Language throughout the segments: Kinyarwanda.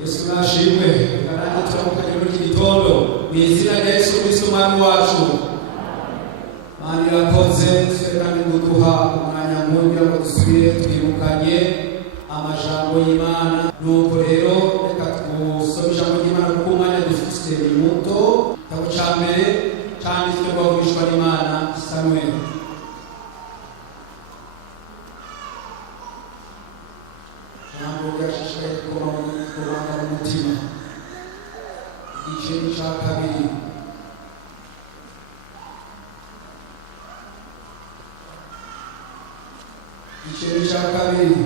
Yesu nashimwe kandi turamukanye muri iki gitondo mu izina rya Yesu Kristo umwami wacu. Mana irakoze kandi nguduha umwanya mwongera ngo dusubire twibukanye amajambo y'Imana. Nuko rero reka dusome ijambo ry'Imana kuko umwanya dufite ni muto. Igitabo cya mbere cyanditswe n'uwavugishwa n'Imana Samweli. Jambo ryashishikaye kubanga mu mutima. Igice cya kabiri. Igice cya kabiri.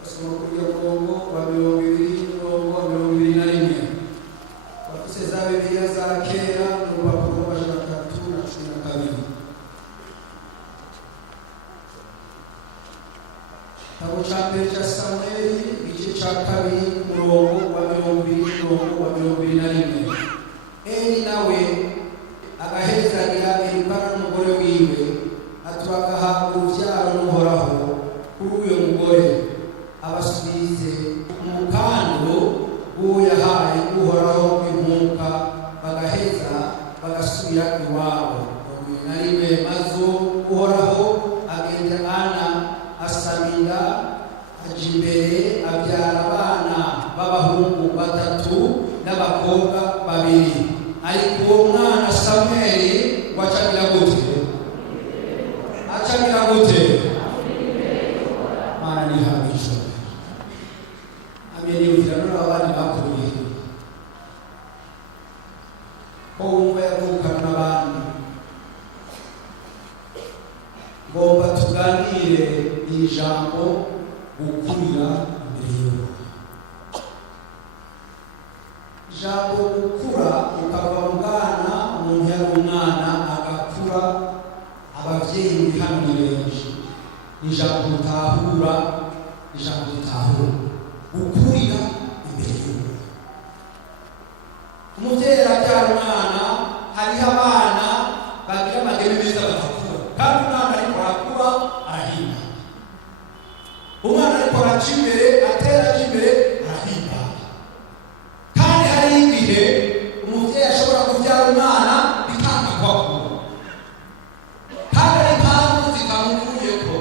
Basoma kuri Yakobo wa 20:21. Bafise za Bibiliya za kera n'urupapuro rwa 312. Igitabo cya mbere cya Samweli igice cya kabiri umurongo wa 20:21. Eli nawe agahezagira Elukana n'umugore wiwe atwagahabwa urubyaro n'Uhoraho kuri uyo mugore abasubize umukando w'uwo yahaye Uhoraho w'impuka bagaheza bagasubira iwabo. Maze Uhoraho agenda Ana asamira aja imbere abyara abana b'abahungu 3 n'abakobwa 2. Ariko uwo mwana Samweli wacagira gute? Acagira gute? Mana ni habisho. Ameni ujana n'abandi bakuriye. Ko wumva yavukana n'abandi. Ngomba tuganire ijambo gukurira imbere y'Imana. Ijambo gukura ukava mu bwana umuntu yari umwana agakura. Ababyeyi muri hano ni benshi. Ijambo gutahura, ijambo gutahura gukurira imbere y'Imana. Umubyeyi arabyara umwana, hariho abana bagira amageme meza bagakura, kandi umwana ariko arakura arahimba. Umwana ariko araca imbere, atera aja imbere arahimba. Kandi hari igihe umubyeyi ashobora kubyara umwana bikanga kwakura, kandi ari impamvu zitamuvuyeko.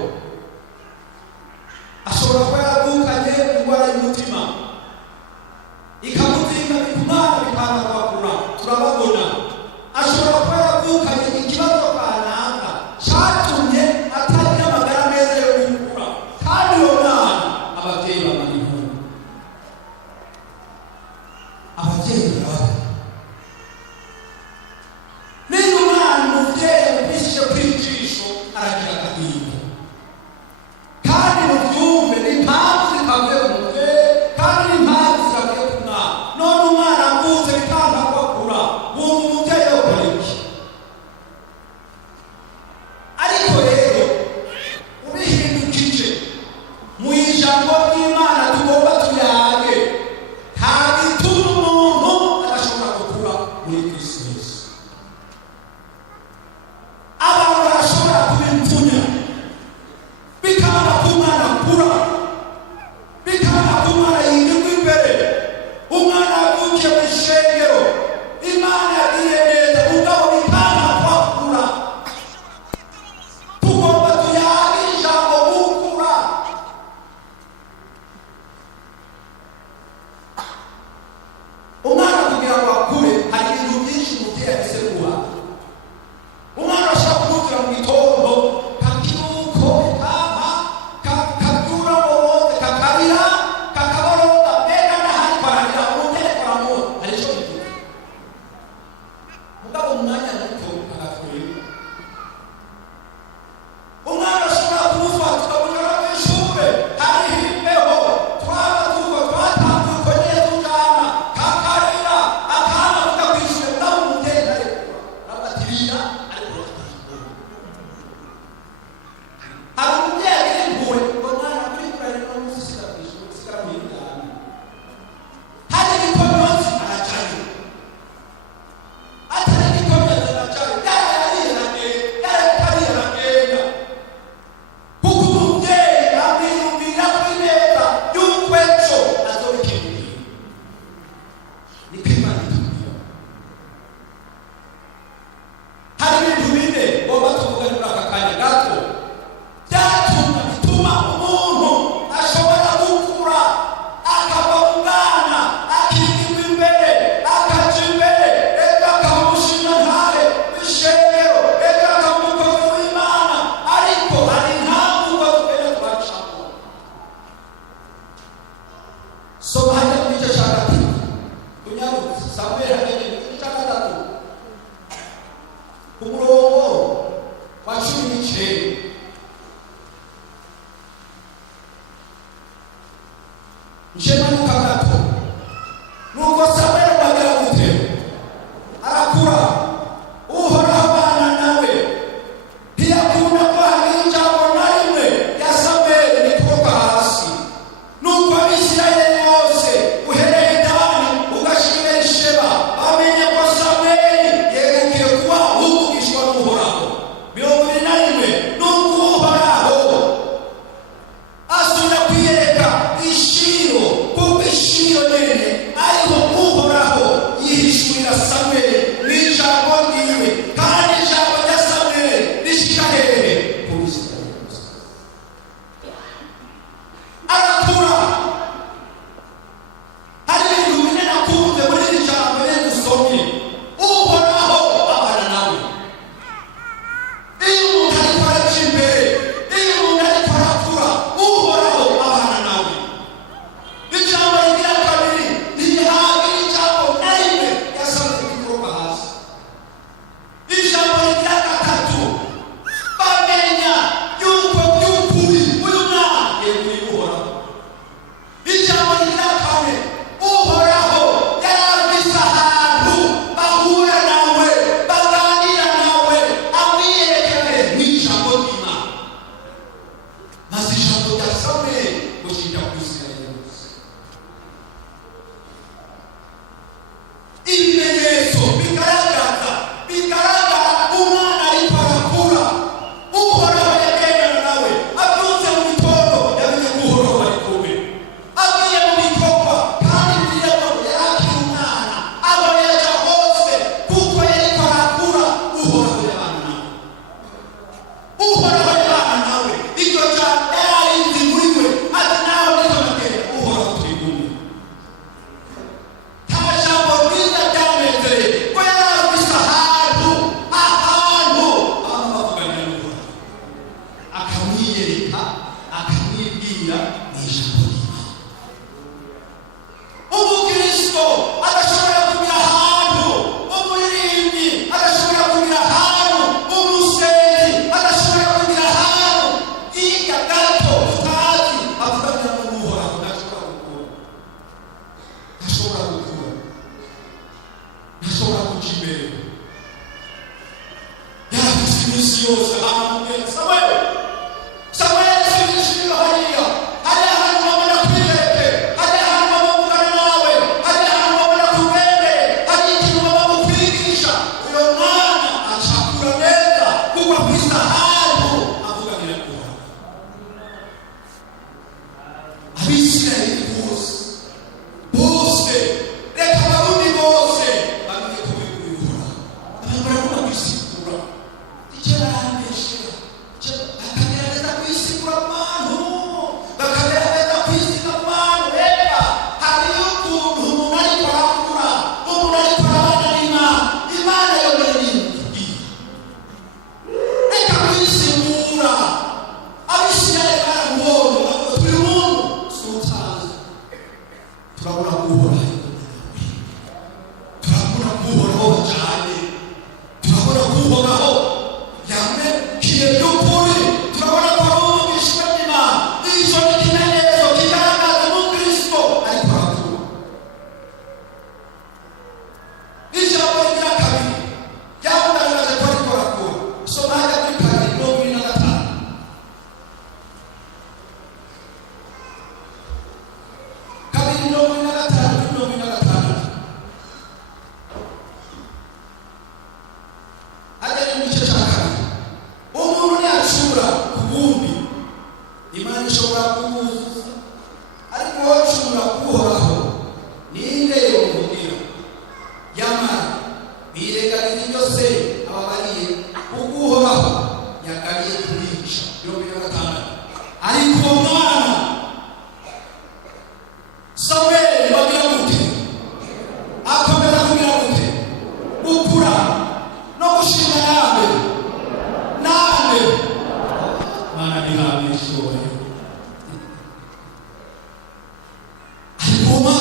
Ashobora kuba yaravukanye indwara y'umutima ikamuzinga bikumana bikanga kwakura, turababona. Ashobora kuba yaravukanye ikibazo kanaka cyatumye atagira amagara meza yo gukura, kandi uwo mwana ababyeyi bamariho. Ababyeyi baraho. Niyo umwana umubyeyi amubishije kw'ijisho aragira agahinda. Kandi mubyumve ni impamvu zitavuye ku mubyeyi, kandi ni impamvu zitavuye ku mwana. None umwana avutse bikanga kwakura, wumva umubyeyi yakora iki? Ariko rero ubihindukije mu ijambo ry'Imana tugomba tuyage, nta bituma umuntu adashobora gukura muri Kristo Yesu. Abantu barashobora kubimpunya bikanga ko umwana akura, bikanga ko umwana yinjirwa imbere. Umwana avukiye mu ishengero, Imana yagiye neza, mugabo bikanga kwakura. Tugomba tuyage ijambo gukura. nshemanuka gato nuko Samweli bagira gute arakura uhoraho abana nawe ntiyakunda ko hari ijambo na rimwe rya Samweli rituruka hasi nuko Abisirayeli bose uhereye Dani ugashika Berisheba bamenye ko Samweli yegukiye kuba uvugishwa n'uhoraho. 21 nuko uhoraho asubira kwiyereka Ishiro kuko Ishiro nyene ariho uhoraho yihishurira Samweli n'ijambo ryiwe kandi ijambo rya Samweli rishika hehe ku Bisirayeli bose. Arakura hari ibintu bine nakunze muri iri jambo rero dusomye uhoraho abana nawe. Iyo umuntu ariko araca imbere, iyo umuntu ariko arakura, uhoraho abana nawe. Ijambo rigira kabiri ntihagira ijambo na rimwe yasanze rituruka hasi. Ijambo rigira gatatu bamenya yuko by'ukuri uyu mwana yeguye uhoraho. Ijambo rigira kane uhoraho yari afise ahantu bahura nawe baganira nawe amwiyerekane n'ijambo ry'Imana. Maze ijambo rya Samweli gushika ku Isirayeli bose. Ibimenyetso bigaragara umwana ariko arakura uhoraho yagendana nawe abyutse mu gitondo yamenye ko uhoraho ari kumwe agiye mu bikorwa kandi bireba yari akiri umwana abo yaja hose kuko yariko arakura uhoraho yabana nawe. Uhoraho yabana nawe iryo jambo yari inzi muri we ati nawe niko nagenda uhoraho turi kumwe. Nta jambo ryiza ryamezeye ko yari afise ahantu abantu bavuganira n'uhoraho akamwiyereka akamwibwira n'ijambo ry'Imana. Umukristo adashobora kugira ahantu, umuririmbyi adashobora kugira ahantu, umusenzi adashobora kugira ahantu yiga gato tutazi avuganira n'uhoraho ntashobora gukura, ntashobora gukura, ntashobora kuja imbere. Yafise iminsi yose ahantu amubwira Samweli sinishira hariya hari ahantu babona kwiyereke, hari ahantu babuvugana nawe, hari ahantu babona kugende, hari ikintu baba kukwigisha. Uyo mwana acakura neza kuko afise ahantu avuganira n'uhoraho. Abisirayeli bose reka abarundi bose bamenye ko biguye uhoraho. Abantu barakunda kwisigura icyo barambeshera bakagerageza kwisigura mu bantu, bakagerageza kwisiga mu bantu. Reka hariyo ukuntu umuntu ariko arakura, umuntu ariko arabana n'Imana, Imana yonyene niyo itubwira. Reka kwisigura. Abisirayeli baramubonye bavuga turi umuntu tutazi, turabona ko uhoraho turabona ko uhoraho bajanye, turabona ko uhoraho yamekiye by'ukuri, turabona ko ari umwigisha w'Imana. Ico ni ikimenyetso kigaragaza umukristo ariko arakura. Ijambo rigira kabiri ryamugaragaje ko ariko arakura. Soma hajya kuri 2:25. Kabiri 2:25. Agera mu gice cya kabiri. Umuntu ntiyacura ku wundi, Imana ishobora kumuzuza, ariko wowe ucura kuhoraho ninde yomuvugira? Yamara birengagiza ibyo se ababariye kuko uhoraho yagariye kubica. 26. Ariko uwo mwana Samweli bagira gute? Akomeza kugira gute? Gukura no gushima nawe Mana ntihabishobora. Ariko uwo mwana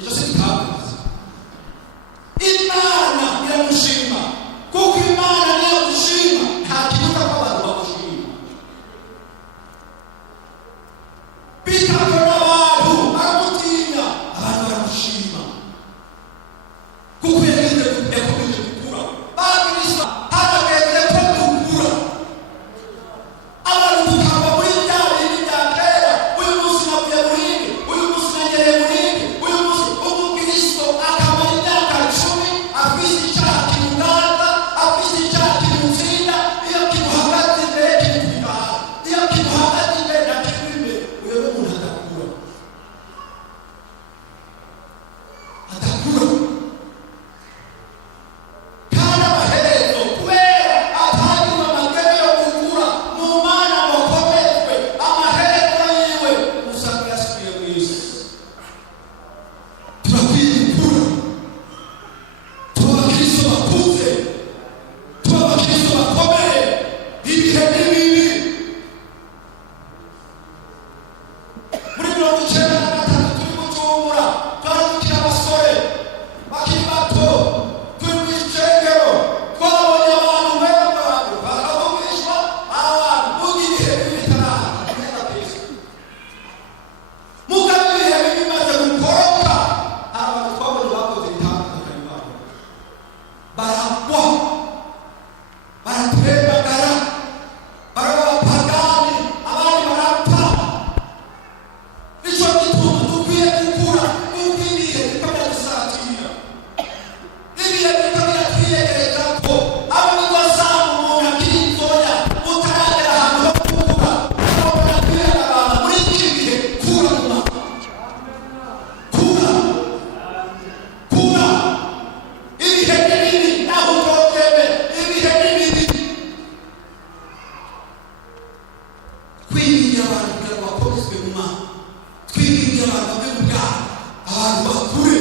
icyo sintavuze. Imana iramushima kuko Imana niyo gushima, nta kibuza ko abantu bagushima. Bitakora abantu baramutinya, abantu baramushima kuko yakomeje gukura. Bakristo harageze ko dukura, abantu tukava muri bya bintu bya kera. Uyu munsi navuye muri ibi, uyu munsi nagereye muri ibi, uyu munsi umukristo akamara imyaka 10 afise icyaha kimuganza, afise icyaha kimutsinda. Iyo kimuhagaze imbere kimutwika, iyo kimuhagaze imbere nakimwe imbere, uyo ni umuntu adakura. Kandi amaherezo kubera atagira amagara yo gukura mu Mana ngo akomezwe, amaherezo yiwe usanga yasubiye mu isi. Turakwiye gukura, tuba abakristo bakuze, tuba abakristo bakomeye. Ibihe ni bibi. Muri 1993 turi Bujumbura, twari tukiri abasore bakiri bato, turi mu icengero, twabonye abantu benshi bakavugishwa abantu muga ibihe bibi bitaraha Kristo. Muga ibihe bibi bimaze gukoroka, abantu twabonye bakoze ibitandukanye babo baragwa, baratembagara, baraba abapagani, abandi barapfa. Nicyo gituma dukwiye gukura kuko ibihe bikomeye dusatira, ibihe bikomeye twiyegereza ko abo bizazamu umuntu akiri inzoya utaragera ahantu ho gukura. Ukabona kwihera abantu muri iki gihe, kura nyuma, kura, kura. Ibihe ni bibi, naho utoteme, ibihe ni bibi. Twiringira abantu kugira ngo bakomezwe mu Mana, twiringira abantu babe mu bwabo, abantu bakure.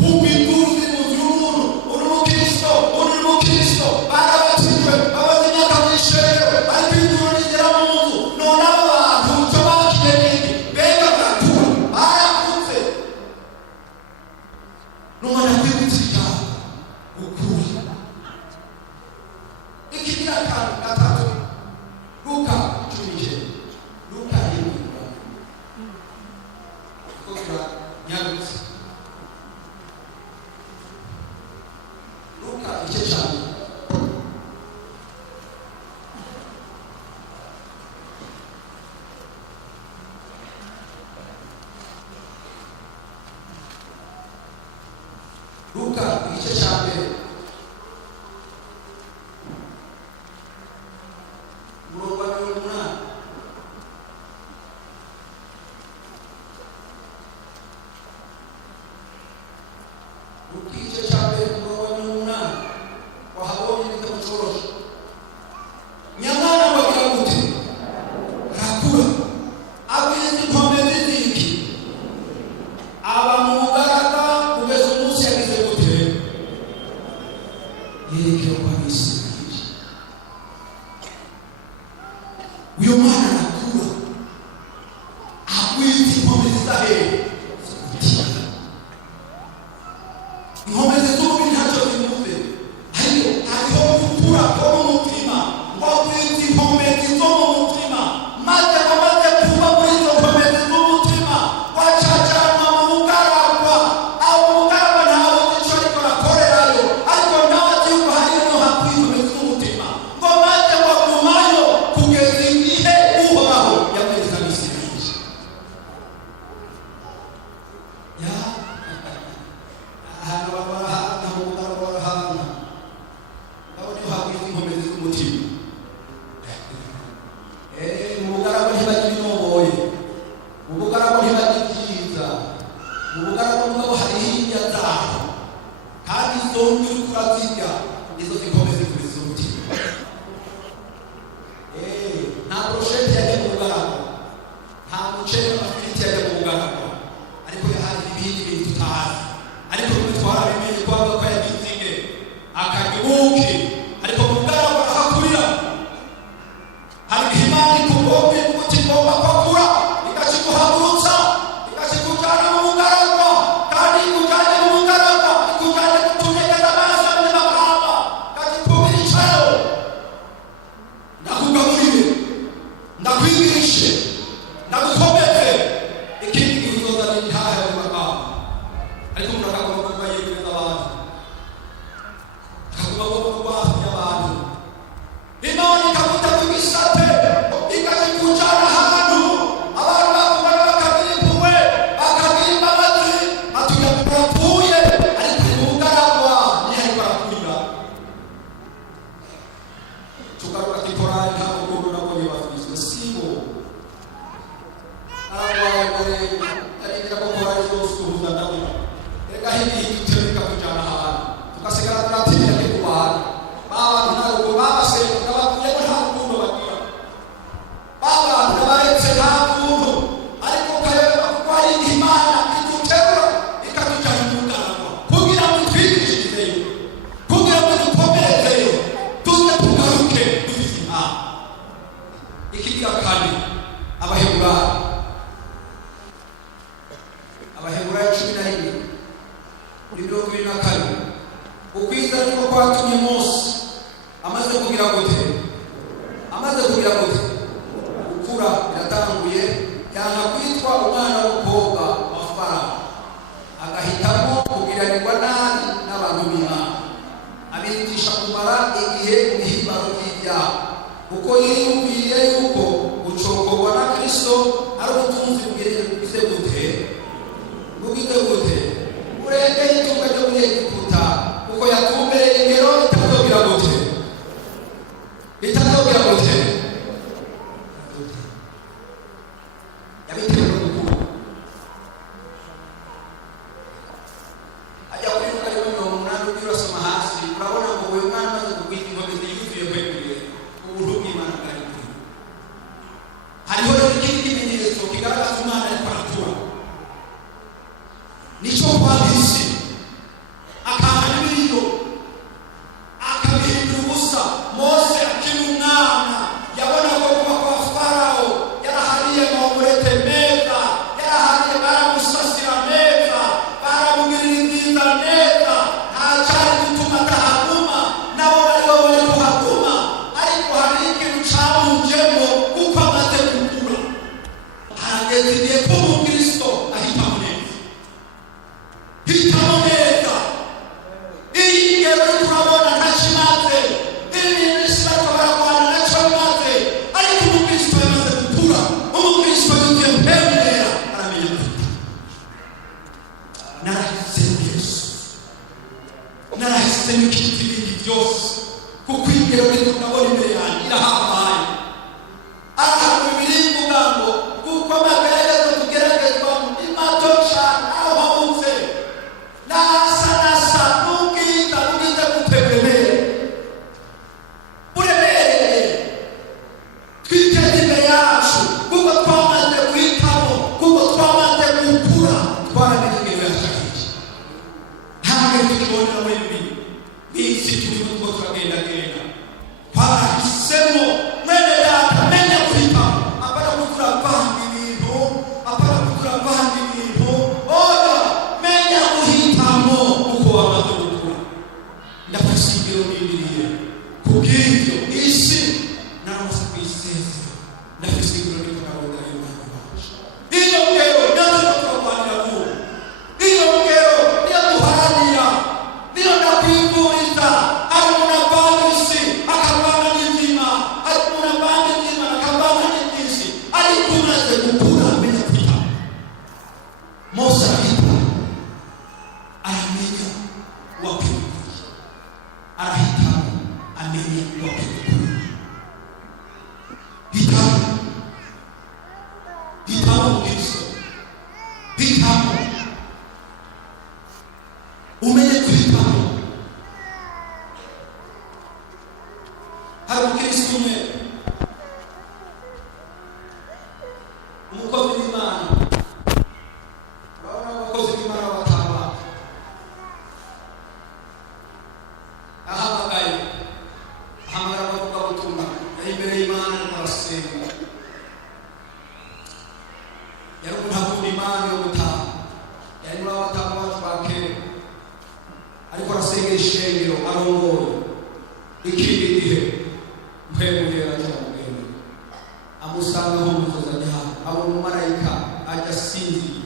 Kumva induru ziri mu nzu y'umuntu, uri umukristo, uri umukristo, barabatijwe, bamaze imyaka mu ishengero, ariko induru ntigera mu nzu. None abo bantu icyo bakiye ni iki? Mbega barakura, barakuze. None akwibukira gukura. Ikigira gatatu, Luka 19, Luka 7. Kuko nyarutse Luka igice cya mbere. Luka igice cya mbere umurongo wa 18. Luka igice cya mbere umurongo wa 18 wahabonye ibitabo cyoroshye. Nyamara bagira gute? Arakura, agwiza inkomezi z'iki, aba mu bugaraga kugeza umunsi yagize gute? Yerekeye kwa Isirayeli. Uyu mwana arakura, agwiza inkomezi z'ahera. Inkomezi z'umubiri ntacyo zimuze, ariko hariho gukura ko mu mutima, ngo agwiza inkomezi zo mu mutima, maze bamaze kuba muri izo nkomezi z'umutima wacacanwa mu bugaragwa. Aho bugaragwa ntawe uzi icyo ariko arakorerayo, ariko nawe azi yuko hariyo hakwiye inkomezi z'umutima, ngo maze bagumayo kugeza igihe Uhoraho yamwereka Abisirayeli. Ahantu barahana mu bugaragwa, barahana aho niho hakwiye inkomezi z'umutima. Mu bugaragwa ntibagira inoboye, mu bugaragwa ntibagira ibyiza, mu bugaragwa mugabo hariho hirya zaho, kandi izo uri kurazirya izo zikomeze kumeza umutima. Nta broshete yajya mu bugaragwa, nta muceri w'amafiriti yajya mu bugaragwa, ariko hari ibindi bintu tutazi. Ariko twarabimenye ko avuga ko yagize inge akarya ubuki, ariko mu bugaragwa arahakurira. Hari Imana ikugomba umutima wo bakura, ikakiguhagurutsa, ikakikujyana mu bugaragwa, kandi mitaha ya makamba ariko murakagomba kuba yibwira abantu akagomba kuba hafi y'abantu Imana ikavuta kugisate ikakikuchana ahantu abantu bakubona bakagira impuhwe bakagira imbabazi atuya kupfuye ariko ubugaragwa niho barakurira tukaruka kikorani ntabwo ukuntu nabonye bafite sibo ariko ko korani zose uhuza ndabona reka hindi tutereka kujana ahantu tukasigara turatira ke kubana baba ntabwo babase bavuye ko nta rukundo bagira baba ntabaretse nta kuntu ariko kareba kuko ari Imana ikuterura ikatujana mu ngarama kugira ngo twigishirizeyo kugira ngo dukomerezeyo tuze tugaruke dufite Imana ikigira kandi Abaheburayo 11 22 ukwiza niko kwatumye Mose amaze kugira gute ukura yatanguye yana kwitwa umwana w'umukobwa wa Farawo agahitamo kugiranirwa nabi n'abantu b'Imana abigisha kumara igihe mu bihimbano by'ibyaha kuko yiyumviye yuko gucokorwa na Kristo ari ubutunzi bwize gute urengeye itunga ryo muri Egiputa kuko yatumbereye ingero itazogira gute yabitewe n'urukundo ajya kuri Luka 18 urasoma hasi urabona ngo uyu mwana amaze kugwita inkomezi yuzuye kweguriye ubuntu bw'Imana bwari kuri hariho rero ikindi kimenyetso kigaragaza umwana ariko aratura nico kwabisi akahana n'ibiriyo akabihindura ubusa Mose akiri umwana yabona ko kuba kwa Farawo yarahariye amahurete meza yarahariye baramusasira neza baramugirira inziza neza nta cyari gutuma atahaguma nabo bari kuhaguma ariko hari ikintu camujemo kuko amaze gukura harageze igihe ko umukristo ahitamo neza iyi ngero turabona ntakimaze ibintu bisaba barwana nacyo maze ariko umukristo yamaze gukura umukristo yuzuye mpembera aramenya narahisemo Yesu narahisemo ikindi bindi byose kuko ingero niko ndabona imbere yanjye irahambaye ahantu bibiri mvuga ngo kuko amagaragazo tugeragezwa ni mato cyane aho habutse nasa n'ubwiza bugize gutebereye buremereye twiteze imbere yacu kuko twamaze guhitamo kuko twamaze gukura twaramenye ingero yashakije ntabwo tukibonera muri bibi n'isi turimo two turagendagenda twarahisemo mwene data menya guhitamo apana kuturavanga ibintu oya menya guhitamo kuko wamaze gukura ndafashe ingero n'ibiriye kubw'ibyo isi naramutse kwisezera ndafashe ingero niko nabona y'umwana wacu iyo ngero nazo turarwanira vuba iyo ngero niyo duharanira niyo ndakwifuriza ari umuntu avanga isi akavanga n'inzima ari umuntu avanga inzima akavanga n'ibyinshi ariko umaze gukura amenya guhitamo Mose aramenya uwakwikuriye arahitamo amenye uwakwikuriye hitamo Kristo hitamo umenye guhitamo hari umukristo umwe umukozi w'Imana urabona abakozi b'Imana bataba ahamagara abavuga ubutumwa yari imbere y'Imana n'abasenga yari umuntu Imana yo gutaha yari muri abatanga bacu ba kera ariko arasengera ishengero arongoye ikindi gihe mpembuye aramubwira amusanga aho umukozi ajya abona umumarayika ajya asinziriye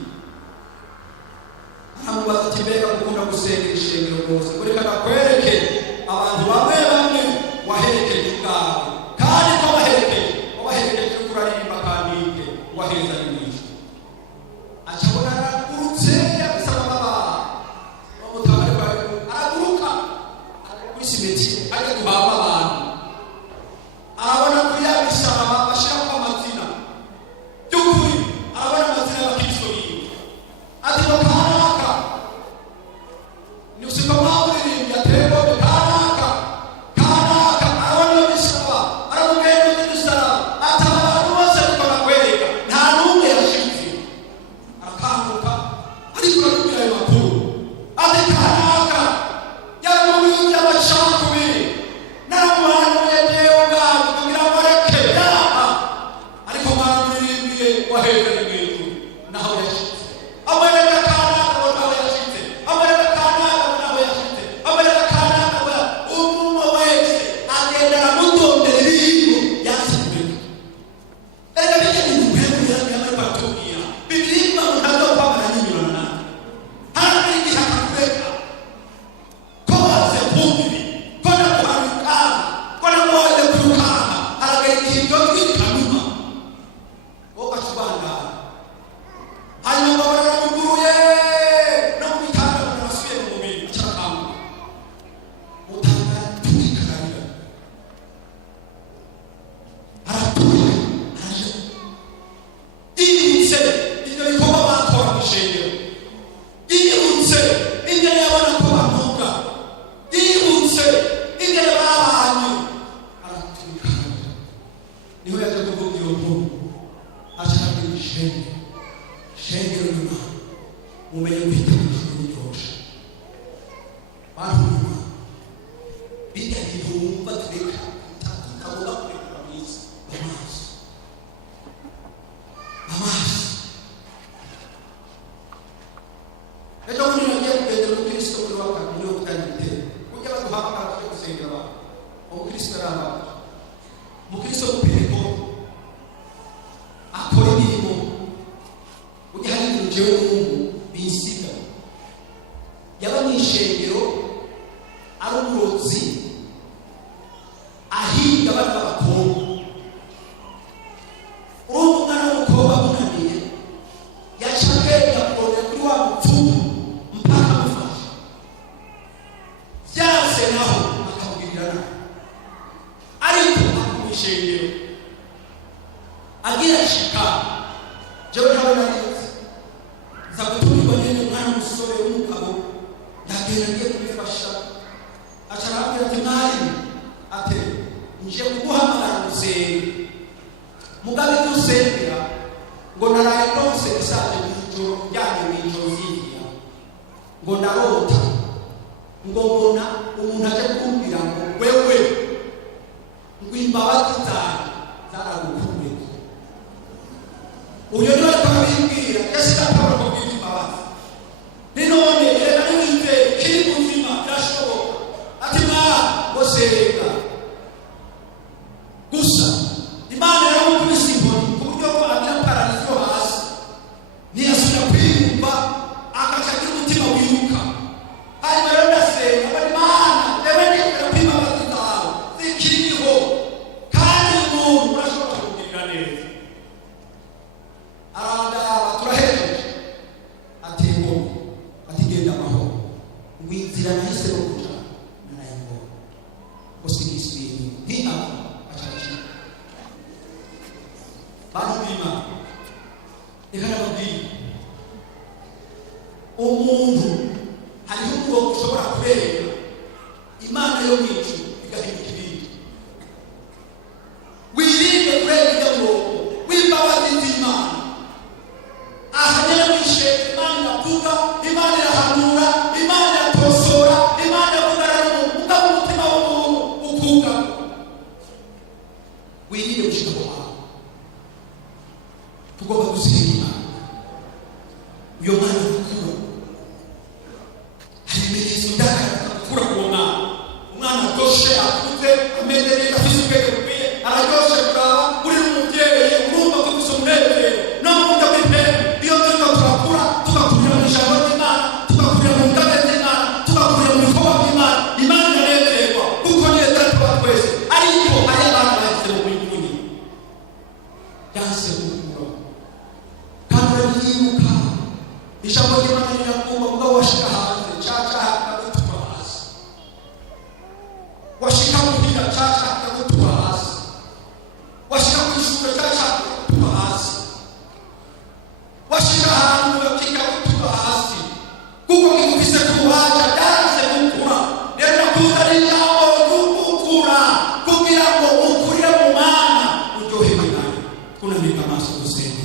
gusenga ishengero rwose kureka nakwereke abantu bamwe bamwe waherekeje ubwawe kandi ko wabaherekeje kuraririmba kandi waheza n'imwisho acabona aragurutse yabisaba amabara bamutabare kwawe araguruka kuri simeti ajya guhamba abantu arabona kuri yabisaba bashirako amazina by'ukuri arabona amazina y'abakristo biwe ati bakanaka ni usika mwaburirimbi atego kanaka arabona yabisaba aramugenda n'udusara atabantu bose ariko nakwereka nta n'umwe yashitse arakanguka ariko aramubwira ayo makuru ati kanaka yari mu bintu by'amacakubiri naramuhanuye jewe ubwanjye kugira ngo areke yaba ariko mwamuririmbiye waheza n'imwijuru naho yashitse amwereka kanaka bo naho yashitse amwereka kanaka bo naho yashitse amwereka kanaka bo umuntu wese agenda aramutondera ibintu yasibirika erega bijya bintu mwebwe yamwe batubwira bibirimba ngo ntazopamana n'inyurana hano igihe akakureka ko waze kumbi ko nakuhanuka ko namuhoze kurukanga aragera igihe ibyo twikanuma wowe ugacubangara hanyuma ngo baramuguruye no mu bitanda barasubiye mu mubiri acarakanguka utanga tukikarabira aratura araje yibutse ibyo bikorwa batora mu ishengero yibutse ibyo yabona ko bavuga yibutse ibyo babanye aratubikarabira niho yaje kuvuga iyo nkuru acarakanguka ishengero nyuma mumenye kwita ijuru ryoshe bantu nyuma bijya bintu wumva tureka tutagomba kurekura mu isi amaso ejo bundi nagiye kugendera umukristo kuri wa kabiri niho kutangite kujya baduhamagara tujya gusengera abantu umukristo arambaye umukristo w'upireko akora imirimo ujya hari ibintu jewe n'umuntu bisiga yaba mu ishengero ari umurozi ahiga abana b'abakobwa urumva umwana w'umukobwa amunaniye yaca akenda kurondera kuri wa mupfumu mpaka amufashe byase naho akamugirira nabi ariko mu ishengero agira shika jewe nawe narizi nza gutumirwa nyene umwana w'umusore w'umugabo ndagenda ngiye kumufasha aca arambwira ati mwarimu ate nje kuguhamagara gusenga mugabe ibyo usengera ngo naraye ndose isaje mw'ijoro ryanye mw'ijoro ziriya ngo ndarota ngo mbona umuntu aje kumbwira ngo wewe ngo imbabazi zanjye zaragukumbuye uyo niwe twabimbwira yashikataba ko bwita imbabazi ninone reka niwite kiri muzima birashoboka ati mwana gosenga gusa imana yaramukubise inkoni ku buryo ko agira pararizo hasi ntiyasubira kwiyumva agaca agira umutima wiruka hanyuma rero ndasenga bari mana yewe nibwira ko imbabazi zawe zikiriho kandi umuntu urashobora kugirira neza arandaba turahereje ati ngo atigenda amahoro ngwinzira nahise no kuja narayibo gusigisibintu ntihaba acakira bantu b'Imana reka nababwire umuntu hariho umurongo ushobora kubereka imana yo mw'ijuru igahinduka ibindi wirinde kureba ibyo murongo w'imbabazi z'Imana ahanyene mwishe imana iravuga imana irahanura imana iratosora imana ivugana n'umuntu mugabo umutima w'umuntu ukuga wirinde gushika aho hantu tugomba gusenga imana uyo mwana gukura hari ibimenyetso byagaragaza gukura k'uwo mwana umwana atoshe akuze ameze neza afise ubwenge bukwiye araryoshe kuraba uri n'umuvyeyi urumva ko gusa umunezero no mu buryo bw'impembe iyo turiko turakura tugakurira mu ijambo ry'Imana tugakurira mu ngabire z'Imana nyakubahwa ubwo washika hanze caca hakagutuma hasi, washika muhira caca hakagutuma hasi, washika kw'ishure caca hakagutuma hasi, washika ahantu kikagutuma hasi, kuko kigufise kuwaja byanze gukura. Rero nakuzana ijambo ry'ugukura kugira ngo ukurire mu Mana uryoherwe nawe. Kunamika amaso dusenge.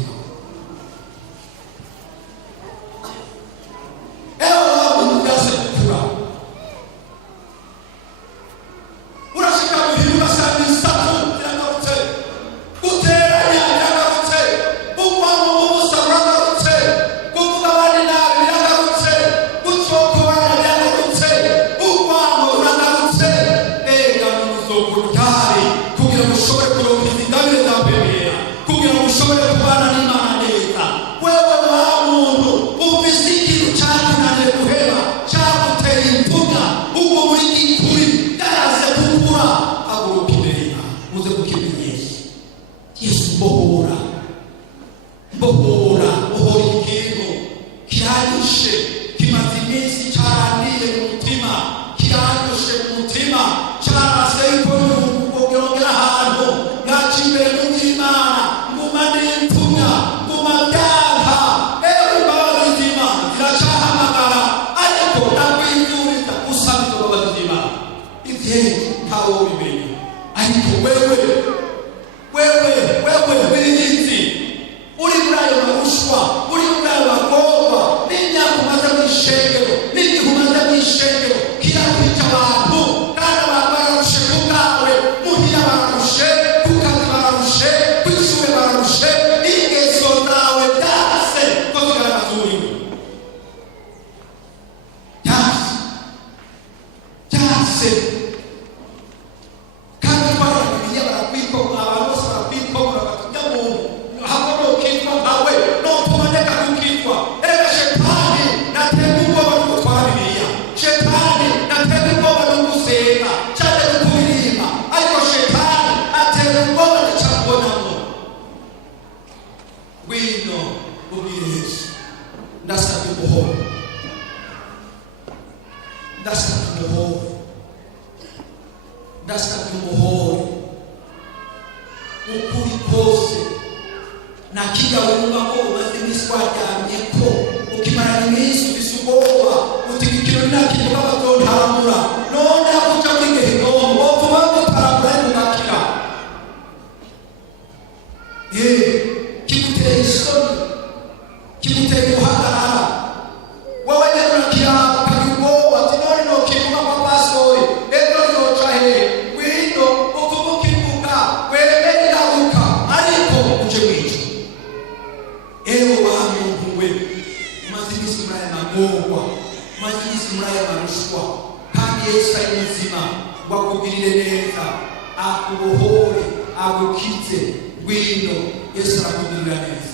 Akubohore, agukize, ngwino, Yesu arakugirira neza.